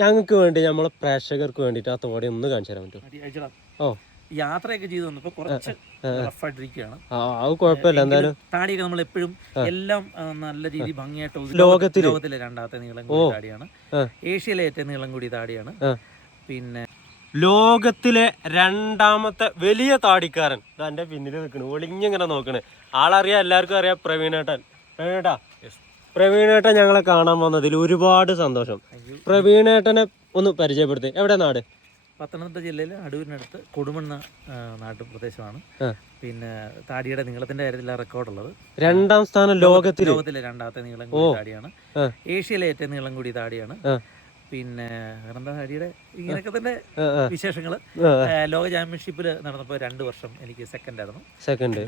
ഞങ്ങൾക്ക് വേണ്ടി നമ്മളെ പ്രേക്ഷകർക്ക് വേണ്ടിയിട്ട് ആ തോടെ ഒന്ന് കാണിച്ചു തരാൻ പറ്റുമോ. ഓ. യാത്രയൊക്കെ ചെയ്ത് വന്നപ്പോ കുറച്ച് റഫായിട്ടിരിക്കുകയാണ് അത് കുഴപ്പമില്ല എന്തായാലും. താടിയൊക്കെ നമ്മൾ എപ്പോഴും എല്ലാം നല്ല രീതിയിൽ ഭംഗിയായിട്ട് ലോകത്തിൽ ലോകത്തിലെ. രണ്ടാമത്തെ നീളം കൂടി താടിയാണ്. ഏഷ്യയിലെ ഏറ്റവും നീളം കൂടി താടിയാണ്. പിന്നെ ലോകത്തിലെ രണ്ടാമത്തെ വലിയ താടിക്കാരൻ. ദാ എന്റെ പിന്നിൽ നിൽക്കണു. ഒളിഞ്ഞിങ്ങനെ നോക്കണ്. ആളറിയാം എല്ലാവർക്കും അറിയാം. പ്രവീണേട്ടൻ. പ്രവീണേട്ടാ. പ്രവീണേട്ടൻ ഞങ്ങളെ കാണാൻ വന്നതിൽ ഒരുപാട് സന്തോഷം. പ്രവീണേട്ടനെ ഒന്ന് പരിചയപ്പെടുത്തി. എവിടെ നാട്? പത്തനംതിട്ട ജില്ലയിലെ അടൂരിനടുത്ത് കൊടുമണ്ണ നാട്ടുപ്രദേശമാണ്. പിന്നെ താടിയുടെ നീളത്തിന്റെ കാര്യത്തിലാണ് റെക്കോർഡുള്ളത്. രണ്ടാം സ്ഥാനം ലോകത്തിൽ ലോകത്തിലെ. രണ്ടാമത്തെ നീളം കൂടി താടിയാണ്. ഏഷ്യയിലെ ഏറ്റവും നീളം കൂടി താടിയാണ്. പിന്നെ വേറെന്താ ഹരിയുടെ ഇങ്ങനെയൊക്കെ തന്നെ വിശേഷങ്ങൾ ലോക ചാമ്പ്യൻഷിപ്പിൽ നടന്നപ്പോൾ രണ്ട് വർഷം എനിക്ക് സെക്കൻഡ് ആയിരുന്നു സെക്കൻഡ്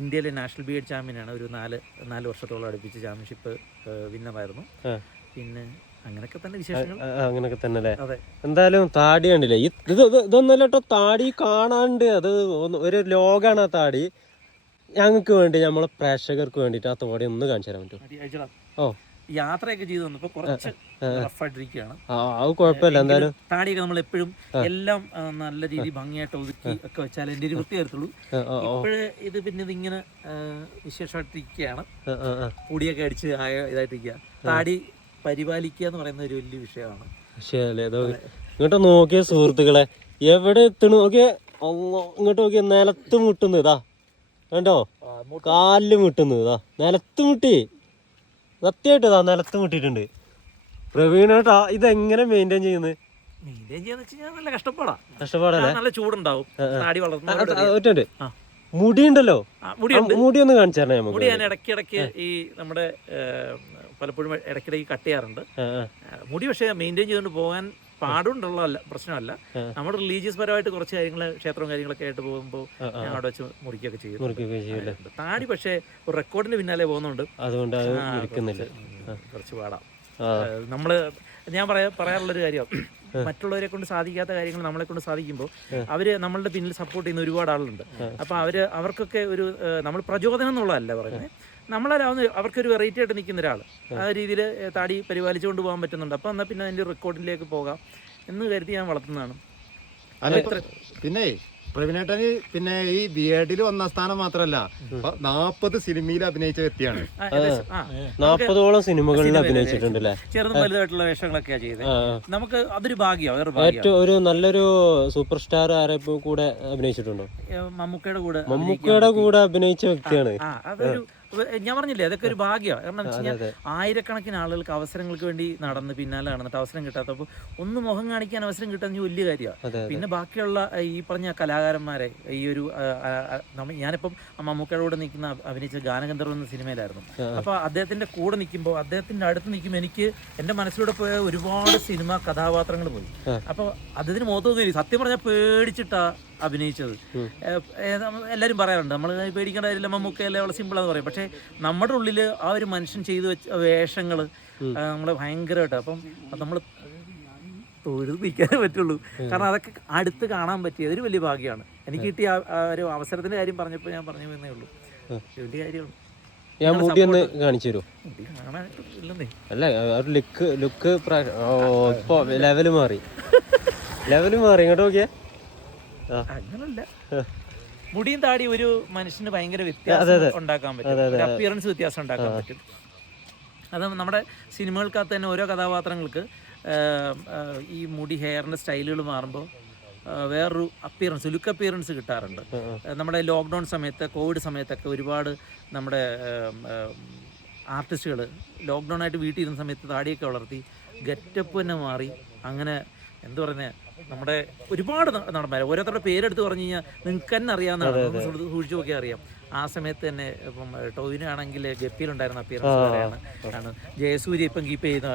ഇന്ത്യയിലെ നാഷണൽ ബി എഡ് ചാമ്പ്യനാണ്. ഒരു നാല് നാല് വർഷത്തോളം അടുപ്പിച്ച് ചാമ്പ്യൻഷിപ്പ് വിന്നമായിരുന്നു. പിന്നെ അങ്ങനെയൊക്കെ തന്നെ വിശേഷങ്ങൾ. തന്നെ അല്ലേ? എന്തായാലും താടി കണ്ടില്ലേ? ഇത് ഇതൊന്നല്ല കേട്ടോ താടി കാണാണ്ട് അത് ഒരു ലോകാണ് ആ താടി. ഞങ്ങൾക്ക് വേണ്ടി നമ്മളെ പ്രേക്ഷകർക്ക് വേണ്ടിയിട്ട് ആ തോടി ഒന്ന് കാണിച്ചു തരാൻ പറ്റുമോ? ഓ. യാത്രയൊക്കെ ചെയ്ത് വന്നപ്പോൾ കുറച്ച് റഫായിട്ടിരിക്കുകയാണ്. കുഴപ്പമില്ല എന്തായാലും. താടിയൊക്കെ നമ്മൾ എപ്പോഴും എല്ലാം നല്ല രീതി ഭംഗിയായിട്ട് ഒതുക്കി ഒക്കെ വെച്ചാൽ എന്റെ ഒരു വൃത്തി വരത്തുള്ളൂ ഇപ്പോഴേ ഇത് പിന്നെ ഇതിങ്ങനെ വിശേഷമായിട്ടിരിക്കുകയാണ്. പൊടിയൊക്കെ അടിച്ച് ആയ ഇതായിട്ടിരിക്കുക. താടി പരിപാലിക്കുക എന്ന് പറയുന്ന ഒരു വലിയ വിഷയമാണ്. ഇങ്ങോട്ട് നോക്കിയ സുഹൃത്തുക്കളെ എവിടെ എത്തണു നോക്കിയേ ഇങ്ങോട്ട് നോക്കിയ നിലത്ത് മുട്ടുന്നു ഇതാ. കണ്ടോ? കാലിൽ മുട്ടുന്നു ഇതാ. നിലത്ത് മുട്ടി. സത്യമായിട്ട് ഇതാ നിലത്ത് കിട്ടിയിട്ടുണ്ട് പ്രവീണേട്ടാ ഇതെങ്ങനെ മെയിന്റെയിൻ ചെയ്യുന്നത്? മെയിന്റെയിൻ ചെയ്യാന്ന് വെച്ച് കഴിഞ്ഞാൽ നല്ല കഷ്ടപ്പാടാ. കഷ്ടപ്പാടല്ലേ? നല്ല ചൂടുണ്ടാവും. വളർന്ന. മുടി ഉണ്ടല്ലോ മുടി ഒന്ന് കാണിച്ചു തരണേ മുടി ഞാൻ ഇടയ്ക്കിടയ്ക്ക് ഈ നമ്മുടെ പലപ്പോഴും ഇടയ്ക്കിടയ്ക്ക് കട്ട് ചെയ്യാറുണ്ട്. മുടി പക്ഷേ മെയിന്റെയിൻ ചെയ്തുകൊണ്ട് പോകാൻ പാടുണ്ടുള്ളതല്ല പ്രശ്നമല്ല. നമ്മുടെ റിലീജിയസ് പരമായിട്ട് കുറച്ച് കാര്യങ്ങൾ ക്ഷേത്രവും കാര്യങ്ങളൊക്കെ ആയിട്ട് പോകുമ്പോൾ. ഞാൻ അവിടെ വെച്ച് മുറിക്കുകയൊക്കെ ചെയ്യും. താടി പക്ഷേ ഒരു റെക്കോർഡിന് പിന്നാലെ പോകുന്നുണ്ട്. അതുകൊണ്ട് കുറച്ച്, പാടാം. നമ്മൾ ഞാൻ പറയാ പറയാറുള്ളൊരു കാര്യം. മറ്റുള്ളവരെ കൊണ്ട് സാധിക്കാത്ത കാര്യങ്ങൾ നമ്മളെ കൊണ്ട് സാധിക്കുമ്പോൾ അവർ നമ്മളുടെ പിന്നിൽ സപ്പോർട്ട് ചെയ്യുന്ന ഒരുപാട് ആളുണ്ട് അപ്പൊ അവർ അവർക്കൊക്കെ ഒരു നമ്മൾ പ്രചോദനം എന്നുള്ളതല്ല പറയുന്നത് നമ്മളാവുന്ന അവർക്കൊരു വെറൈറ്റി ആയിട്ട് നിൽക്കുന്ന ഒരാൾ ആ. രീതിയിൽ താടി പരിപാലിച്ചുകൊണ്ട് പോകാൻ പറ്റുന്നുണ്ട്. അപ്പൊ എന്നാൽ പിന്നെ അതിന്റെ റെക്കോർഡിലേക്ക് പോകാം എന്ന് കരുതി ഞാൻ വളർത്തുന്നതാണ്. പിന്നെ പ്രവീണേട്ടന് പിന്നെ ഈ ബി എഡിൽ ഒന്നാം സ്ഥാനം മാത്രല്ല. നാപ്പത് സിനിമയിൽ അഭിനയിച്ച വ്യക്തിയാണ്. നാപ്പതോളം സിനിമകളിൽ അഭിനയിച്ചിട്ടുണ്ട് ചെറുതും വലുതായിട്ടുള്ള വേഷങ്ങളൊക്കെയാണ് ചെയ്തത്. നമുക്ക് അതൊരു ഭാഗ്യമാണ് ഭാഗ്യം ഏറ്റവും ഒരു നല്ലൊരു സൂപ്പർ സ്റ്റാർ ആരെ കൂടെ അഭിനയിച്ചിട്ടുണ്ടോ? മമ്മൂക്കയുടെ കൂടെ മമ്മൂക്കയുടെ കൂടെ അഭിനയിച്ച വ്യക്തിയാണ്. അതൊരു ഞാൻ പറഞ്ഞില്ലേ അതൊക്കെ ഒരു ഭാഗ്യമാണ് കാരണം എന്താ വെച്ച് കഴിഞ്ഞാൽ ആയിരക്കണക്കിന് ആളുകൾക്ക് അവസരങ്ങൾക്ക് വേണ്ടി നടന്ന് പിന്നാലെ നടന്നിട്ട് അവസരം കിട്ടാത്തപ്പോൾ ഒന്ന് മുഖം കാണിക്കാൻ അവസരം കിട്ടാൻ വലിയ കാര്യമാണ് പിന്നെ ബാക്കിയുള്ള ഈ പറഞ്ഞ കലാകാരന്മാരെ ഈ ഒരു ഞാനിപ്പം മമ്മൂക്കയുടെ കൂടെ നിൽക്കുന്ന അഭിനയിച്ച ഗാനഗന്ധർവ് എന്ന സിനിമയിലായിരുന്നു. അപ്പോൾ അദ്ദേഹത്തിന്റെ കൂടെ നിൽക്കുമ്പോൾ അദ്ദേഹത്തിന്റെ അടുത്ത് നിൽക്കുമ്പോൾ എനിക്ക് എന്റെ മനസ്സിലൂടെ പോയ ഒരുപാട് സിനിമ കഥാപാത്രങ്ങൾ പോയി. അപ്പോൾ അദ്ദേഹത്തിന് മുഖത്തൊന്നും സത്യം പറഞ്ഞാൽ പേടിച്ചിട്ടാ അഭിനയിച്ചത്. എല്ലാവരും പറയാറുണ്ട് നമ്മൾ പേടിക്കേണ്ട കാര്യമില്ല മമ്മൂക്കയല്ലേ വളരെ സിമ്പിളാന്ന് പറയും. പക്ഷേ നമ്മുടെ ഉള്ളിൽ ആ ഒരു മനുഷ്യൻ ചെയ്തു വെച്ച വേഷങ്ങൾ നമ്മളെ ഭയങ്കരമായിട്ട്. അപ്പം നമ്മൾ തൊഴുതിരിക്കാനേ പറ്റുള്ളൂ. കാരണം അതൊക്കെ അടുത്ത് കാണാൻ പറ്റിയ അതൊരു വലിയ ഭാഗ്യമാണ്. എനിക്ക് കിട്ടിയ ഒരു അവസരത്തിന്റെ കാര്യം പറഞ്ഞപ്പോൾ ഞാൻ പറഞ്ഞു എന്നേ ഉള്ളൂ. വലിയ കാര്യമാണ്. ഞാൻ മുടി ഒന്ന് കാണിച്ചു തരുമോ? അല്ല ഒരു ലുക്ക് ലുക്ക് ഓ ഇപ്പൊ ലെവൽ മാറി. ലെവൽ മാറി ഇങ്ങോട്ട് നോക്കിയേ. അങ്ങനല്ല. മുടിയും താടി ഒരു മനുഷ്യന് ഭയങ്കര വ്യത്യാസം ഉണ്ടാക്കാൻ പറ്റും. അപ്പിയറൻസ് വ്യത്യാസം ഉണ്ടാക്കാൻ പറ്റും. അത് നമ്മുടെ സിനിമകൾക്കകത്ത് തന്നെ ഓരോ കഥാപാത്രങ്ങൾക്ക് ഈ മുടി ഹെയറിന്റെ സ്റ്റൈലുകൾ മാറുമ്പോൾ വേറൊരു അപ്പിയറൻസ് ലുക്ക് അപ്പിയറൻസ് കിട്ടാറുണ്ട്. നമ്മുടെ ലോക്ക്ഡൗൺ സമയത്ത് കോവിഡ് സമയത്തൊക്കെ ഒരുപാട് നമ്മുടെ ആർട്ടിസ്റ്റുകൾ ലോക്ക്ഡൗൺ ആയിട്ട് വീട്ടിൽ ഇരുന്ന സമയത്ത് താടിയൊക്കെ വളർത്തി ഗെറ്റപ്പ് തന്നെ മാറി അങ്ങനെ എന്താ പറയുന്നത് നമ്മുടെ ഒരുപാട് നടന്മാരെ. നടന്മാർ ഓരോരുത്തരുടെ പേരെടുത്ത് പറഞ്ഞു കഴിഞ്ഞാൽ നിങ്ങൾക്ക് തന്നെ അറിയാവുന്നതാണ്. സൂ- സൂക്ഷിച്ചു നോക്കിയാൽ അറിയാം. ആ സമയത്ത് തന്നെ ഇപ്പം ടോവിനാണെങ്കിൽ ഗപ്പിയിലുണ്ടായിരുന്ന അപ്പിയറൻസ് ആണ്. ജയസൂര്യ ഇപ്പം കീപ്പ് ചെയ്യുന്ന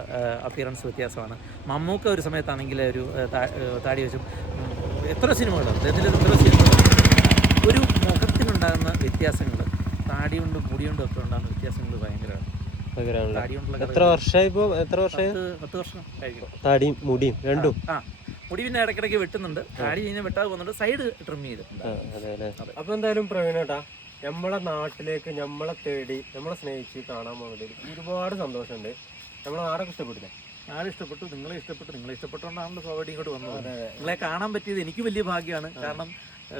അപ്പിയറൻസ് വ്യത്യാസമാണ്. മമ്മൂക്ക ഒരു സമയത്താണെങ്കിൽ ഒരു താടി വെച്ചും എത്ര സിനിമകളും അദ്ദേഹത്തിന്റെ എത്ര സിനിമകൾ ഒരു മുഖത്തിനുണ്ടാകുന്ന വ്യത്യാസങ്ങൾ താടി കൊണ്ടും മുടി കൊണ്ടും ഒക്കെ ഉണ്ടാകുന്ന വ്യത്യാസങ്ങൾ ഭയങ്കരമാണ്. എത്ര വർഷമായി ഇപ്പോ? എത്ര വർഷമായി പത്ത് വർഷം താടിയും മുടിയും രണ്ടും? ആ. മുടി പിന്നെ ഇടയ്ക്കിടയ്ക്ക് വെട്ടുന്നുണ്ട്. താടി കഴിഞ്ഞാൽ വെട്ടാതെ പോകുന്നുണ്ട്. സൈഡ് ട്രിം ചെയ്തിട്ടുണ്ട്. അല്ലേ അപ്പൊ എന്തായാലും പ്രവീണേട്ടാ നമ്മളെ നാട്ടിലേക്ക് നമ്മളെ തേടി നമ്മളെ സ്നേഹിച്ച് കാണാൻ പോകുന്നതിൽ ഒരുപാട് സന്തോഷമുണ്ട്. നമ്മളെ നാടൊക്കെ ഇഷ്ടപ്പെട്ടില്ലേ ഞാൻ ഇഷ്ടപ്പെട്ടു? നിങ്ങളെ ഇഷ്ടപ്പെട്ടു. നിങ്ങളെ ഇഷ്ടപ്പെട്ടുകൊണ്ടാണല്ലോ സ്വാഭാവികം ഇങ്ങോട്ട് വന്നത്. നിങ്ങളെ കാണാൻ പറ്റിയത് എനിക്ക് വലിയ ഭാഗ്യമാണ്. കാരണം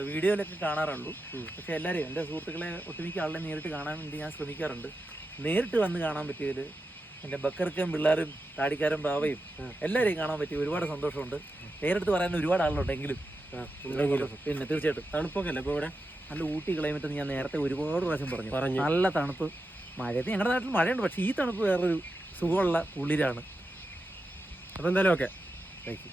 വീഡിയോയിലൊക്കെ കാണാറുള്ളൂ. പക്ഷെ എല്ലാവരെയും എന്റെ സുഹൃത്തുക്കളെ ഒട്ടുമിക്ക ആളെ നേരിട്ട് കാണാൻ വേണ്ടി ഞാൻ ശ്രമിക്കാറുണ്ട്. നേരിട്ട് വന്ന് കാണാൻ പറ്റിയതിൽ എന്റെ ബക്കർക്കും പിള്ളേരും താടിക്കാരും ബാവയും എല്ലാവരെയും കാണാൻ പറ്റി. ഒരുപാട് സന്തോഷമുണ്ട്. പേരെടുത്ത് പറയാൻ ഒരുപാട് ആളുണ്ടെങ്കിലും പിന്നെ തീർച്ചയായിട്ടും. തണുപ്പൊക്കെ അല്ലേ ഇവിടെ? നല്ല ഊട്ടി ക്ലൈമറ്റ് എന്ന് ഞാൻ നേരത്തെ ഒരുപാട് പ്രാവശ്യം പറഞ്ഞു. പറഞ്ഞു. നല്ല തണുപ്പ്. മഴയത്ത് ഞങ്ങളുടെ നാട്ടിൽ മഴയുണ്ട്. പക്ഷെ ഈ തണുപ്പ് വേറൊരു സുഖമുള്ള കുളിരാണ് അപ്പൊ എന്തായാലും ഓക്കെ താങ്ക് യു